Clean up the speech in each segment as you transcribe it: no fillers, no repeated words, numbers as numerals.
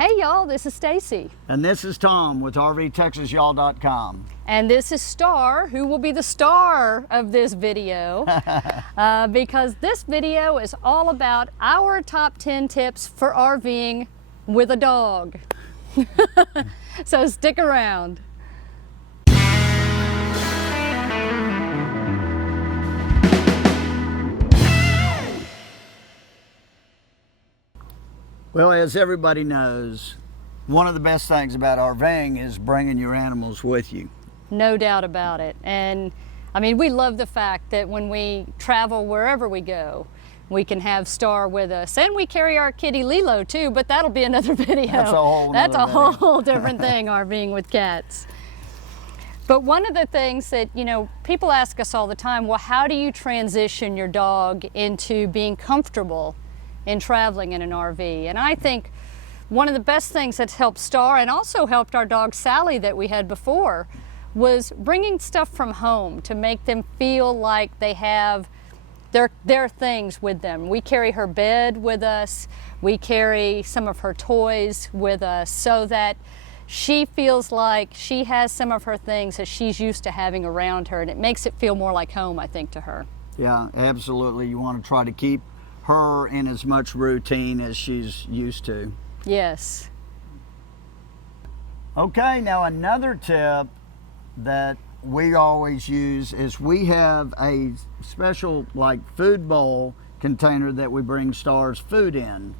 Hey y'all, this is Stacy. And this is Tom with RVTexasYall.com. And this is Star, who will be the star of this video, because this video is all about our top 10 tips for RVing with a dog. So stick around. Well, as everybody knows, one of the best things about RVing is bringing your animals with you. No doubt about it. And I mean, we love the fact that when we travel wherever we go, we can have Star with us. And we carry our kitty Lilo too, but that'll be another video. That's a whole different thing, RVing with cats. But one of the things that, people ask us all the time, well, how do you transition your dog into being comfortable in traveling in an RV? And I think one of the best things that's helped Star and also helped our dog Sally that we had before was bringing stuff from home to make them feel like they have their things with them. We carry her bed with us, we carry some of her toys with us so that she feels like she has some of her things that she's used to having around her, and it makes it feel more like home, I think, to her. Yeah, absolutely. You want to try to keep her in as much routine as she's used to. Yes. Okay, now another tip that we always use is we have a special food bowl container that we bring Star's food in,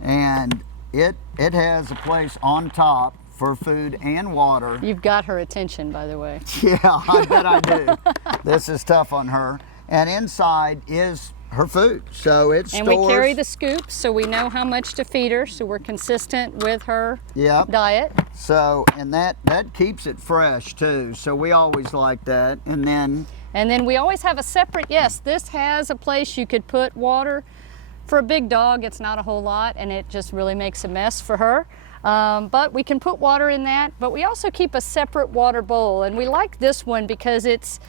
and it has a place on top for food and water. You've got her attention, by the way. Yeah, I bet I do. This is tough on her. And inside is her food, so it stores. And we carry the scoops, so we know how much to feed her, so we're consistent with her diet. So, and that keeps it fresh too, so we always like that. And then we always have a separate, yes, this has a place you could put water. For a big dog, it's not a whole lot, and it just really makes a mess for her. But we can put water in that, but we also keep a separate water bowl, and we like this one because it's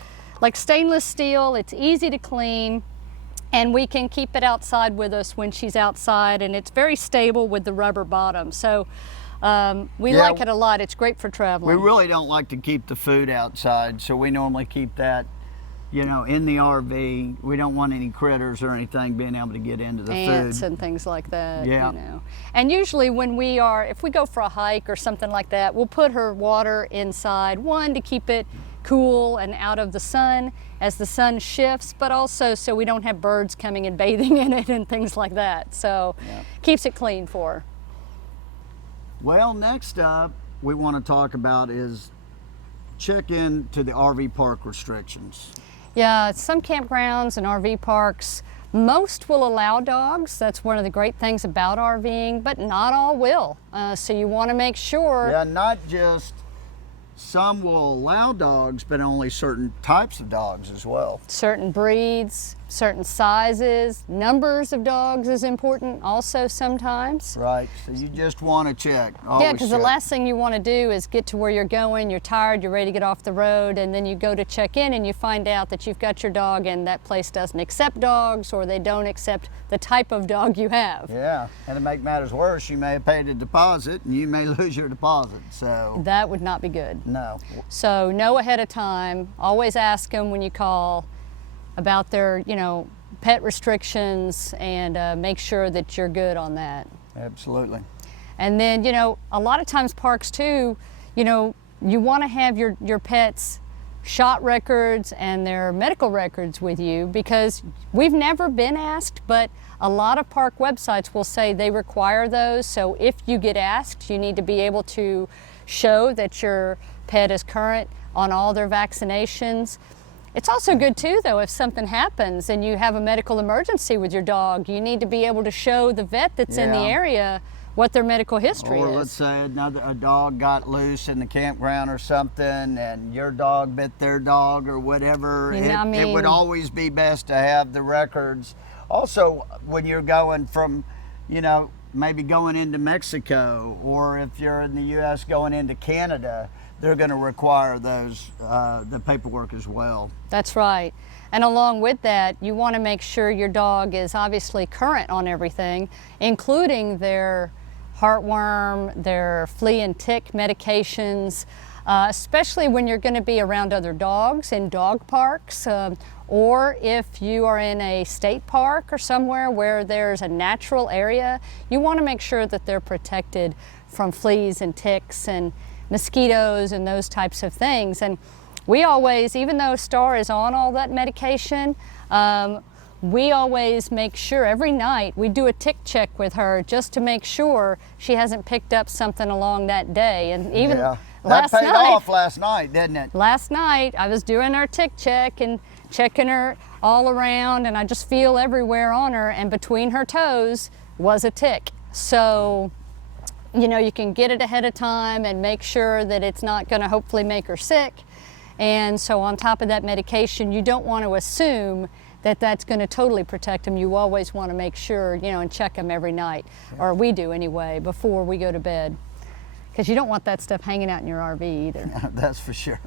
like stainless steel, it's easy to clean, and we can keep it outside with us when she's outside, and it's very stable with the rubber bottom. So we like it a lot. It's great for traveling. We really don't like to keep the food outside, so we normally keep that, in the RV. We don't want any critters or anything being able to get into the Ants food. and things like that. Yeah. And usually when if we go for a hike or something like that, we'll put her water inside, one, to keep it cool and out of the sun as the sun shifts, but also so we don't have birds coming and bathing in it and things like that. So keeps it clean for her. Well, next up we want to talk about is check in to the RV park restrictions. Yeah, some campgrounds and RV parks, most will allow dogs. That's one of the great things about RVing, but not all will. So you want to make sure. Yeah, not just some will allow dogs, but only certain types of dogs as well. Certain breeds, certain sizes, numbers of dogs is important also sometimes. Right, so you just want to check. Yeah, because the last thing you want to do is get to where you're going, you're tired, you're ready to get off the road, and then you go to check in and you find out that you've got your dog and that place doesn't accept dogs, or they don't accept the type of dog you have. Yeah, and to make matters worse, you may have paid a deposit and you may lose your deposit, so. That would not be good. No. So know ahead of time, always ask them when you call about their, pet restrictions, and make sure that you're good on that. Absolutely. And then, a lot of times parks too, you want to have your pets' shot records and their medical records with you, because we've never been asked, but a lot of park websites will say they require those. So if you get asked, you need to be able to show that your pet is current on all their vaccinations. It's also good too, though, if something happens and you have a medical emergency with your dog, you need to be able to show the vet that's in the area what their medical history is. Or let's say a dog got loose in the campground or something, and your dog bit their dog or whatever. It would always be best to have the records. Also, when you're going from, maybe going into Mexico, or if you're in the U.S. going into Canada, they're going to require those, the paperwork as well. That's right. And along with that, you want to make sure your dog is obviously current on everything, including their heartworm, their flea and tick medications, especially when you're going to be around other dogs in dog parks, or if you are in a state park or somewhere where there's a natural area, you want to make sure that they're protected from fleas and ticks and mosquitoes and those types of things. And we always, even though Star is on all that medication, we always make sure every night we do a tick check with her just to make sure she hasn't picked up something along that day. And even that paid off last night, didn't it? Last night I was doing our tick check and checking her all around, and I just feel everywhere on her, and between her toes was a tick. So, you know, you can get it ahead of time and make sure that it's not going to hopefully make her sick. And so on top of that medication, you don't want to assume that that's going to totally protect them. You always want to make sure, you know, and check them every night, or we do anyway, before we go to bed. Because you don't want that stuff hanging out in your RV either. That's for sure.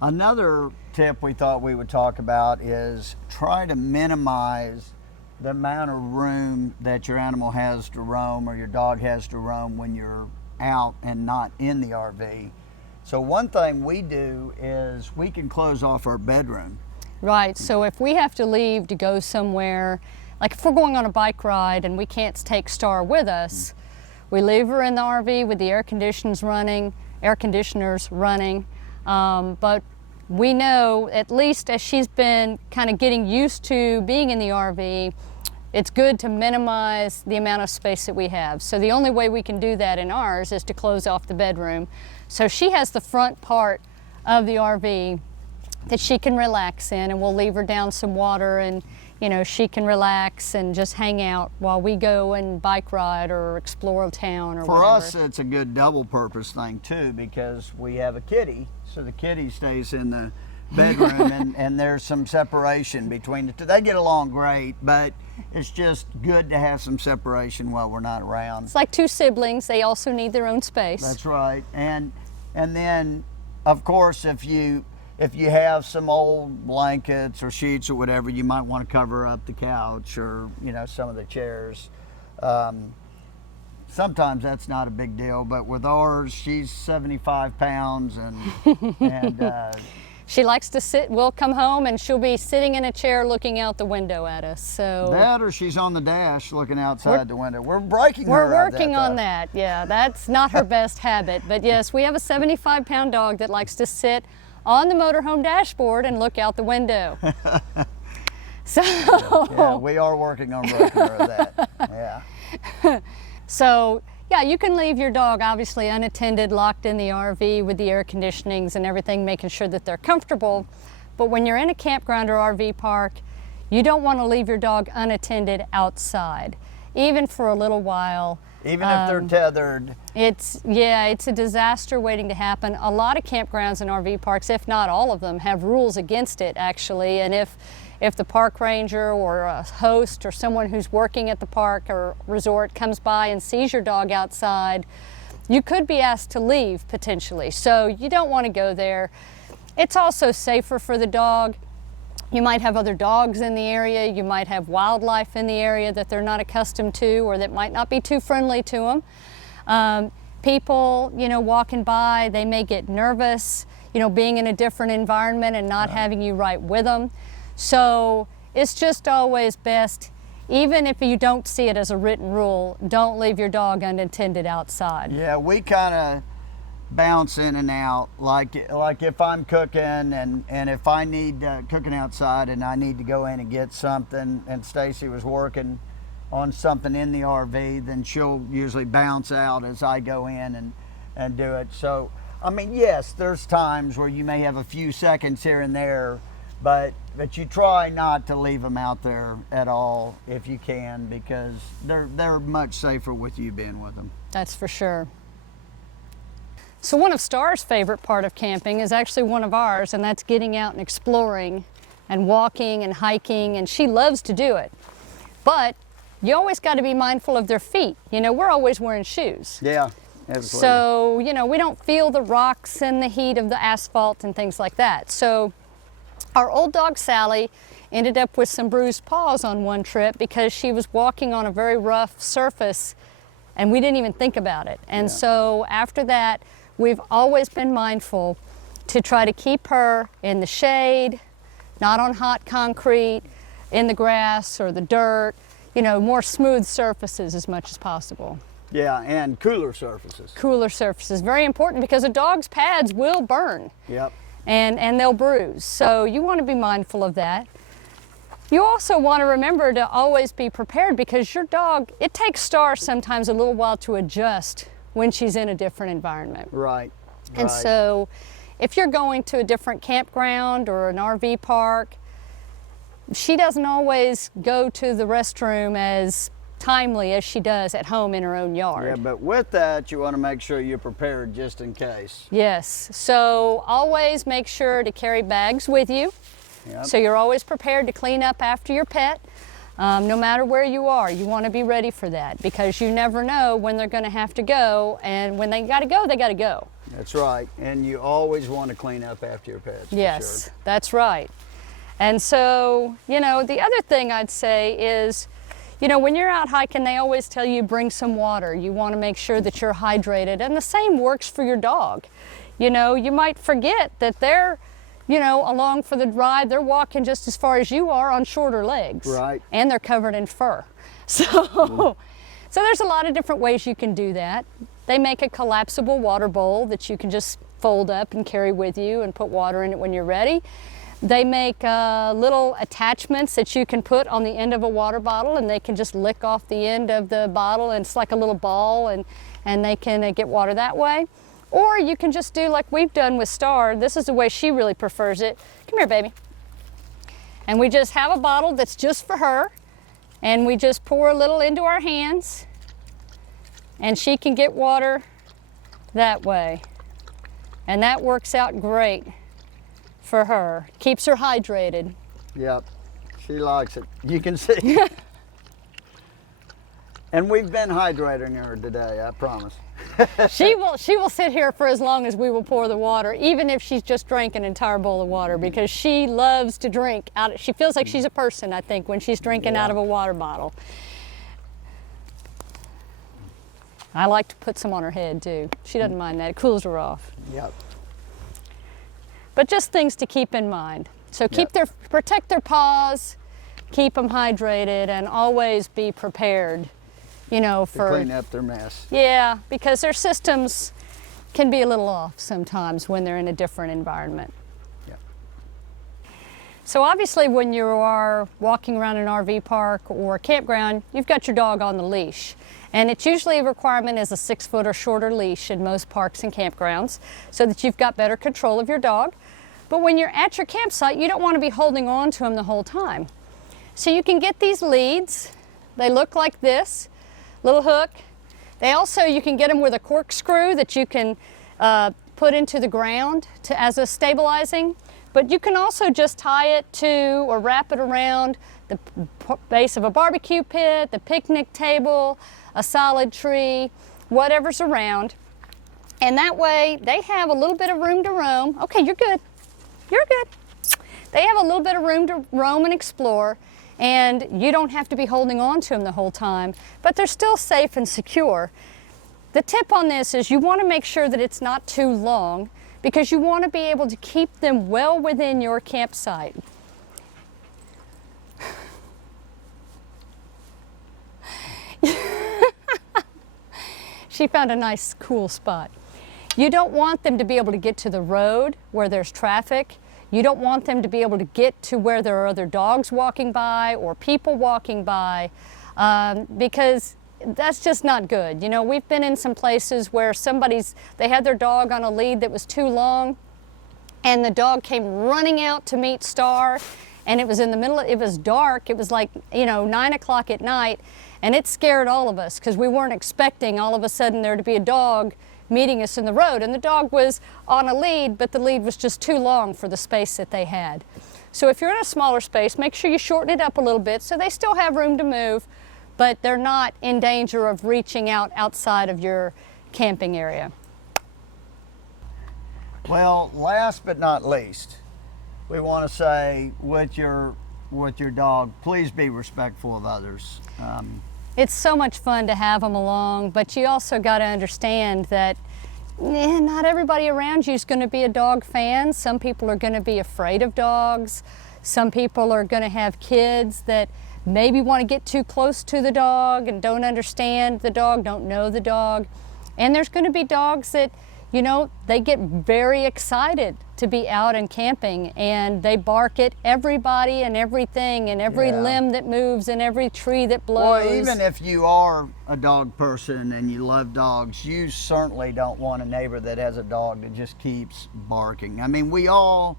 Another tip we thought we would talk about is try to minimize the amount of room that your animal has to roam or your dog has to roam when you're out and not in the RV. So one thing we do is we can close off our bedroom. Right, so if we have to leave to go somewhere, like if we're going on a bike ride and we can't take Star with us, we leave her in the RV with the air conditioners running, but we know, at least as she's been kind of getting used to being in the RV, it's good to minimize the amount of space that we have. So the only way we can do that in ours is to close off the bedroom. So she has the front part of the RV that she can relax in, and we'll leave her down some water, and you know, she can relax and just hang out while we go and bike ride or explore a town or whatever. For us, it's a good double purpose thing too, because we have a kitty, so the kitty stays in the bedroom and there's some separation between the two. They get along great, but it's just good to have some separation while we're not around. It's like two siblings, they also need their own space. That's right. And then of course if you have some old blankets or sheets or whatever, you might want to cover up the couch or, you know, some of the chairs. Sometimes that's not a big deal, but with ours, she's 75 pounds and she likes to sit. We'll come home and she'll be sitting in a chair looking out the window at us. So that, or she's on the dash looking outside the window. We're breaking her. We're working on that. Yeah, that's not her best habit. But yes, we have a 75-pound dog that likes to sit on the motorhome dashboard and look out the window. So yeah, we are working on breaking her of that. Yeah. So yeah, you can leave your dog obviously unattended, locked in the RV with the air conditionings and everything, making sure that they're comfortable. But when you're in a campground or RV park, you don't want to leave your dog unattended outside, even for a little while. Even if they're tethered. It's a disaster waiting to happen. A lot of campgrounds and RV parks, if not all of them, have rules against it actually. And if the park ranger or a host or someone who's working at the park or resort comes by and sees your dog outside, you could be asked to leave potentially. So you don't want to go there. It's also safer for the dog. You might have other dogs in the area, you might have wildlife in the area that they're not accustomed to or that might not be too friendly to them. People, you know, walking by, they may get nervous, you know, being in a different environment and not having you right with them. So it's just always best, even if you don't see it as a written rule, don't leave your dog unattended outside. Yeah, we kind of bounce in and out, like if I'm cooking and if I need cooking outside and I need to go in and get something, and Stacy was working on something in the RV, then she'll usually bounce out as I go in and do it. So I mean, yes, there's times where you may have a few seconds here and there, but you try not to leave them out there at all if you can, because they're much safer with you being with them. That's for sure. So one of Star's favorite part of camping is actually one of ours, and that's getting out and exploring and walking and hiking, and she loves to do it. But you always got to be mindful of their feet. You know, we're always wearing shoes. Yeah, absolutely. So, you know, we don't feel the rocks and the heat of the asphalt and things like that. So our old dog Sally ended up with some bruised paws on one trip because she was walking on a very rough surface and we didn't even think about it. And so after that, we've always been mindful to try to keep her in the shade, not on hot concrete, in the grass or the dirt, you know, more smooth surfaces as much as possible. Yeah, and cooler surfaces. Cooler surfaces, very important, because a dog's pads will burn. Yep. And they'll bruise. So you want to be mindful of that. You also want to remember to always be prepared, because your dog, it takes Star sometimes a little while to adjust when she's in a different environment. Right. And so if you're going to a different campground or an RV park, she doesn't always go to the restroom as timely as she does at home in her own yard. Yeah, but with that, you want to make sure you're prepared just in case. Yes, so always make sure to carry bags with you. Yep. So you're always prepared to clean up after your pet. No matter where you are, you want to be ready for that, because you never know when they're going to have to go, and when they got to go, they got to go. That's right, and you always want to clean up after your pets. Yes, for sure. that's right. And so, you know, the other thing I'd say is, you know, when you're out hiking, they always tell you bring some water. You want to make sure that you're hydrated, and the same works for your dog. You know, you might forget that they're, you know, along for the ride, they're walking just as far as you are on shorter legs. Right. And they're covered in fur. So there's a lot of different ways you can do that. They make a collapsible water bowl that you can just fold up and carry with you and put water in it when you're ready. They make little attachments that you can put on the end of a water bottle, and they can just lick off the end of the bottle, and it's like a little ball, and they can get water that way. Or you can just do like we've done with Star. This is the way she really prefers it. Come here, baby. And we just have a bottle that's just for her, and we just pour a little into our hands, and she can get water that way. And that works out great for her. Keeps her hydrated. Yep, she likes it. You can see. And we've been hydrating her today, I promise. She will sit here for as long as we will pour the water, even if she's just drank an entire bowl of water, because she loves to drink out. She feels like she's a person, I think, when she's drinking out of a water bottle. I like to put some on her head too. She doesn't mind that. It cools her off. Yep. But just things to keep in mind. So protect their paws, keep them hydrated, and always be prepared, you know, to clean up their mess. Yeah, because their systems can be a little off sometimes when they're in a different environment. Yep. So obviously when you are walking around an RV park or a campground, you've got your dog on the leash. And it's usually a requirement is a 6-foot or shorter leash in most parks and campgrounds, so that you've got better control of your dog. But when you're at your campsite, you don't want to be holding on to him the whole time. So you can get these leads. They look like this, little hook. They also, you can get them with a corkscrew that you can put into the ground as a stabilizing. But you can also just tie it to or wrap it around the base of a barbecue pit, the picnic table, a solid tree, whatever's around. And that way they have a little bit of room to roam. Okay, you're good. You're good. They have a little bit of room to roam and explore, and you don't have to be holding on to them the whole time, but they're still safe and secure. The tip on this is you want to make sure that it's not too long, because you want to be able to keep them well within your campsite. She found a nice, cool spot. You don't want them to be able to get to the road where there's traffic. You don't want them to be able to get to where there are other dogs walking by or people walking by, because that's just not good. You know, we've been in some places where they had their dog on a lead that was too long, and the dog came running out to meet Star, and it was in the middle, it was dark, it was like, you know, 9 o'clock at night, and it scared all of us because we weren't expecting all of a sudden there to be a dog meeting us in the road, and the dog was on a lead, but the lead was just too long for the space that they had. So if you're in a smaller space, make sure you shorten it up a little bit so they still have room to move, but they're not in danger of reaching out outside of your camping area. Well, last but not least, we want to say with your dog, please be respectful of others. It's so much fun to have them along, but you also got to understand that not everybody around you is going to be a dog fan. Some people are going to be afraid of dogs. Some people are going to have kids that maybe want to get too close to the dog and don't understand the dog, don't know the dog. And there's going to be dogs that, you know, they get very excited to be out and camping, and they bark at everybody and everything and every limb that moves and every tree that blows. Well, even if you are a dog person and you love dogs, you certainly don't want a neighbor that has a dog that just keeps barking. I mean, we all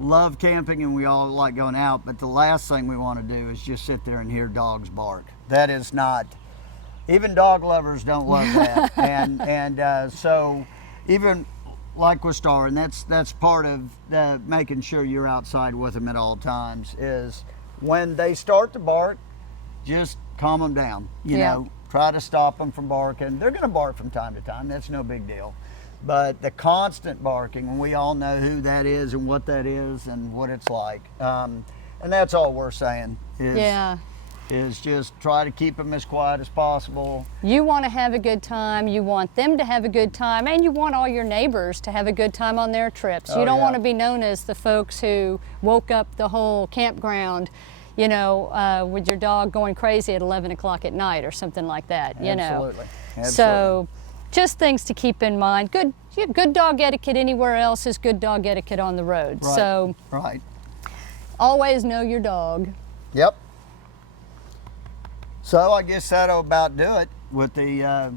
love camping and we all like going out, but the last thing we want to do is just sit there and hear dogs bark. That is not, even dog lovers don't love that. and so even like with Star, and that's part of making sure you're outside with them at all times, is when they start to bark, just calm them down. You know, try to stop them from barking. They're going to bark from time to time. That's no big deal. But the constant barking, and we all know who that is and what that is and what it's like. And that's all we're saying is just try to keep them as quiet as possible. You want to have a good time, you want them to have a good time, and you want all your neighbors to have a good time on their trips. You don't want to be known as the folks who woke up the whole campground, you know, with your dog going crazy at 11 o'clock at night or something like that, you know. Absolutely. So just things to keep in mind. Good dog etiquette anywhere else is good dog etiquette on the road. Right. So always know your dog. Yep. So I guess that'll about do it with the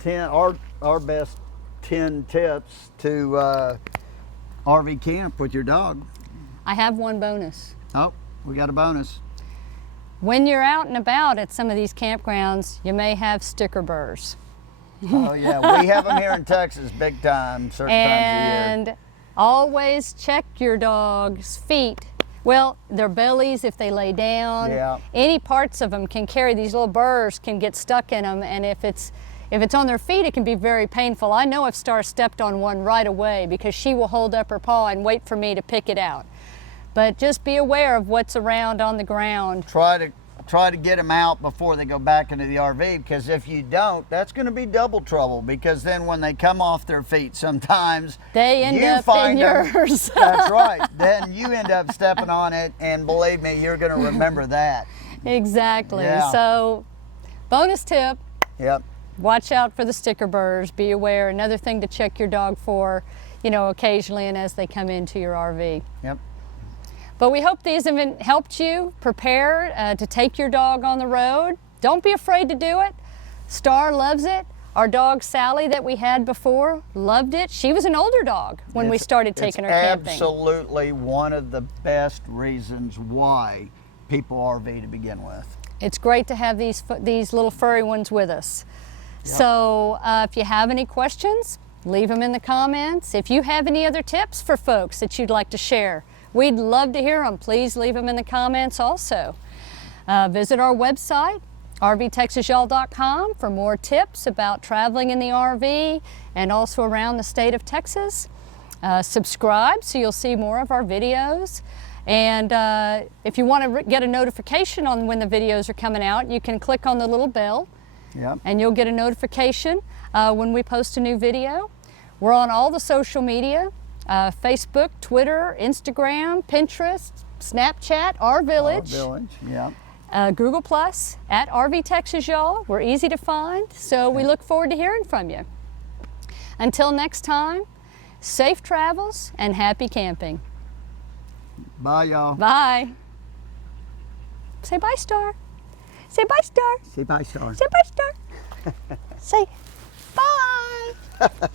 10 our best 10 tips to RV camp with your dog. I have one bonus. Oh, we got a bonus. When you're out and about at some of these campgrounds, you may have sticker burrs. Oh yeah, we have them here in Texas big time, certain times of year. And always check your dog's feet. Well, their bellies if they lay down. Yeah. Any parts of them can carry these little burrs, can get stuck in them, and if it's on their feet, it can be very painful. I know if Star stepped on one right away because she will hold up her paw and wait for me to pick it out. But just be aware of what's around on the ground. Try to get them out before they go back into the RV, because if you don't, that's going to be double trouble, because then when they come off their feet sometimes they end up in yours. That's right. Then you end up stepping on it, and believe me, you're going to remember that. Exactly. Yeah. So bonus tip. Yep. Watch out for the sticker burrs. Be aware. Another thing to check your dog for, you know, occasionally and as they come into your RV. Yep. But we hope these have helped you prepare to take your dog on the road. Don't be afraid to do it. Star loves it. Our dog Sally that we had before loved it. She was an older dog when we started taking her camping. Absolutely one of the best reasons why people RV to begin with. It's great to have these little furry ones with us. Yep. So if you have any questions, leave them in the comments. If you have any other tips for folks that you'd like to share, we'd love to hear them. Please leave them in the comments also. Visit our website, rvtexasyall.com, for more tips about traveling in the RV and also around the state of Texas. Subscribe so you'll see more of our videos. And if you want to get a notification on when the videos are coming out, you can click on the little bell. Yep. And you'll get a notification when we post a new video. We're on all the social media. Facebook, Twitter, Instagram, Pinterest, Snapchat, Our Village. Our Village, yeah. Google Plus, at RV Texas Y'all. We're easy to find, so we look forward to hearing from you. Until next time, safe travels and happy camping. Bye, y'all. Bye. Say bye, Star. Say bye, Star. Say bye, Star. Say bye, Star. Say bye.